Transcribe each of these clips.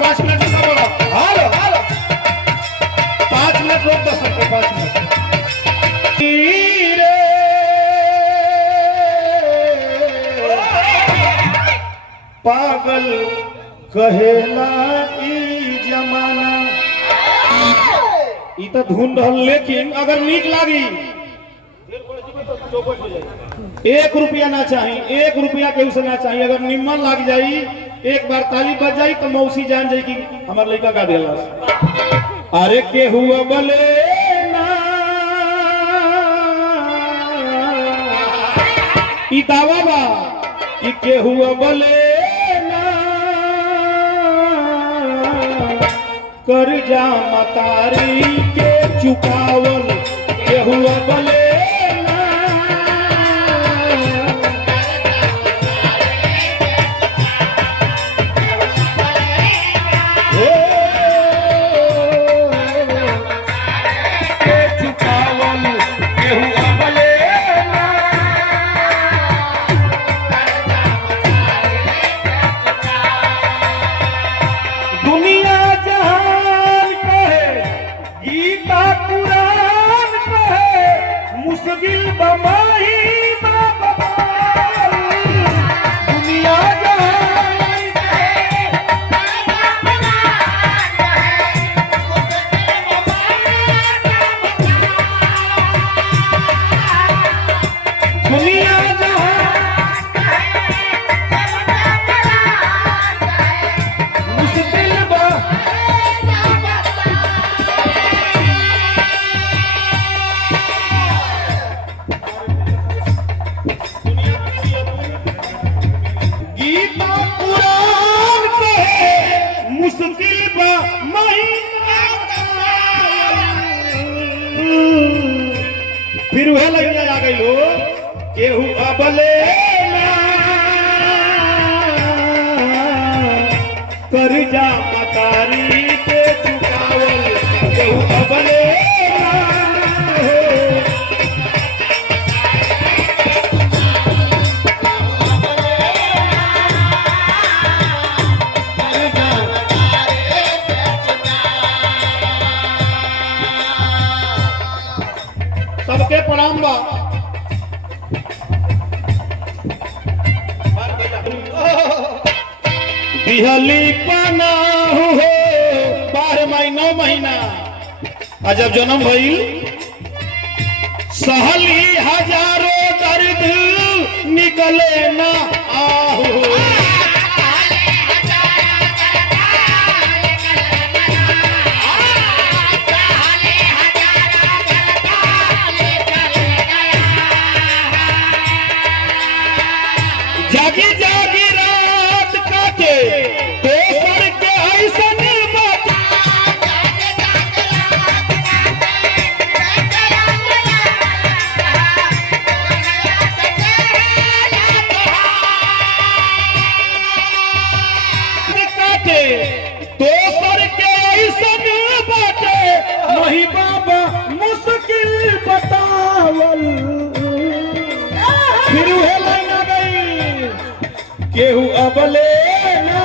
5 minute का बोलो। Hello hello 5 minute रोक 10 मिनट 5 मिनट। पागल कहेला ई जमाना ई तो धुन रहल, लेकिन अगर नीक लागी 1 रुपया ना चाहिए, 1 रुपया केहू से ना चाहिए। अगर निम्न लग जाई, एक बार ताली बज जाई तो मौसी जान जाई कि हमार लड़का का दिला। अरे केहू बोले ना ई दावा बा कि केहू बोले कर्जा मतारी के चुकावल केहू बोले ना। के चुकावल केहू बोले ना। दुनिया मुश्किल बमाही दुनिया दुनिया मुश्किल मुश्किल बा फिर वह लग आ गई लो केहू अबले ना कर्जा मतारी के चुकावल केहू अबले सबके प्रणाम बा। बिहली पाना हो 12 महीना 9 महीना जब जन्म भइल सहली हजारों दर्द निकले ना आहू। जागी जागी रात काटे दोसर के ऐसन बात काटे दोसर के ऐसन बाटे नहीं बाबा मुश्किल बतावल। फिर केहू अबले ना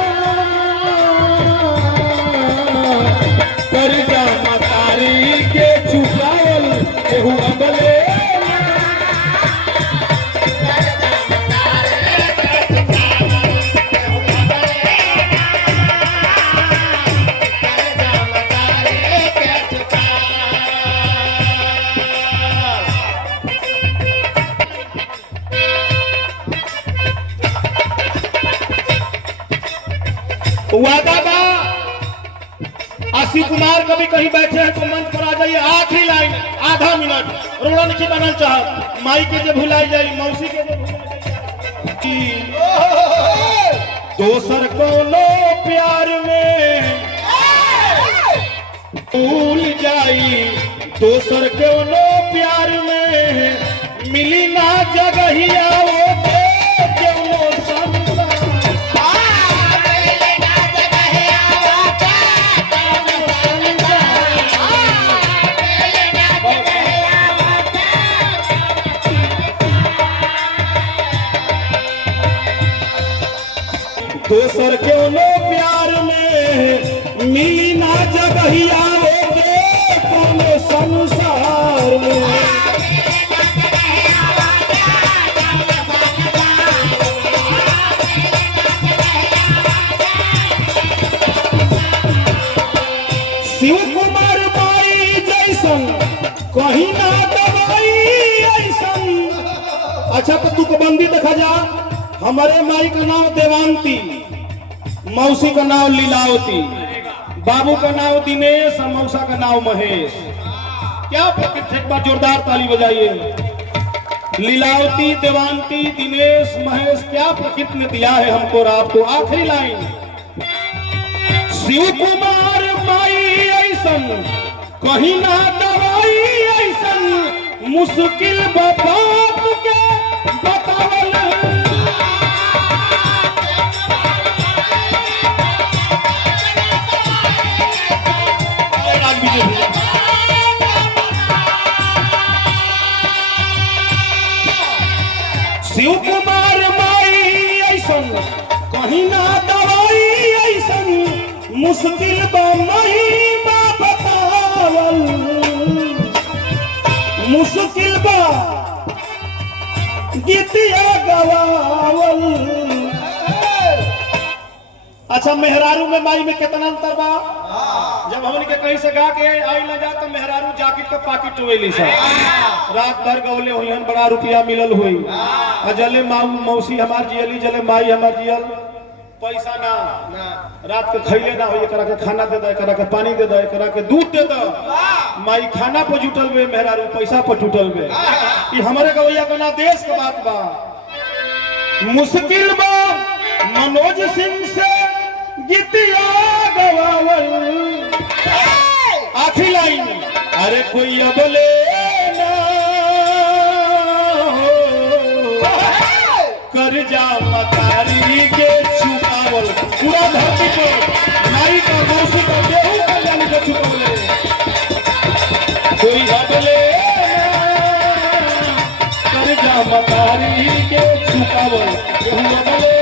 कर्जा मतारी के चुकावल केहू अबले वादा बा। आशी कुमार कभी कहीं बैठे हैं तो मंच पर आ जाइए। आखिरी लाइन आधा मिनट रोड़ा नहीं बनल चाह माई के जो भुलाई जाई मौसी के जो दोसर कोनो प्यार में भूल जाई दोसर कोनो प्यार में मिली ना जगहिया वो दोसर क्यों नो प्यार में शिव कुमार माई जैसन कहीं ना दवाई ऐसन। अच्छा तो तू बंदी देखा जा, हमारे माई का नाम देवांती, मौसी का नाम लीलावती, बाबू का नाम दिनेश और मौसा का नाम महेश। क्या प्रकृति, एक बार जोरदार ताली बजाइए। लीलावती, देवांती, दिनेश, महेश, क्या प्रकृति ने दिया है हमको रात को। आखिरी लाइन, शिव कुमार माई ऐसन कहीं ना दवाई ऐसन, मुश्किल बात के बतावल। शिव कुमार माई ऐसन कहीं ना दवाई ऐसन, मुश्किल बा महिमा बतावल, मुश्किल बा गीतिया गवावल। अच्छा मेहरारू में माई में कितना अंतर बा? जब हमने के कहीं से गा के आई ना जा तो मेहरारू जाकिट का पाकिट टुवेली सा, रात भर गौले हुई हन, बड़ा रुपया मिलल हुई। जले मौसी हमार जियली, जले माई हमार जियल, पैसा ना रात के खैले ना हो, करा के खाना दे दे, करा के पानी दे दे, करा के दूध दे दे। माई खाना पर जुटल बे, मेहरारू पैसा पर जुटल बे। ये हमारे गवैया का ना देश का बात बा। मुश्किल बा मनोज सिंह से गीतिया गवावल। आखिरी लाइन, अरे कोई अबले ना कर्जा मतारी के चुकावल। पूरा धरती पर माई का मौसी का देहू का जान के चुकावले। कोई अबले ना कर्जा मतारी के चुकावल, केहू अबले